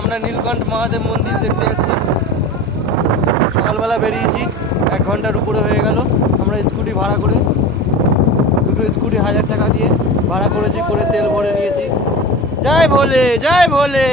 আমরা নীলকণ্ঠ মহাদেব মন্দির দেখতে যাচ্ছি। সকালবেলা বেরিয়েছি, 1 ঘন্টার উপরে হয়ে গেল। আমরা স্কুটি ভাড়া করে, দুটো স্কুটি 1000 টাকা দিয়ে ভাড়া করেছি, করে তেল ভরে নিয়েছি। জয় ভোলে, জয় ভোলে।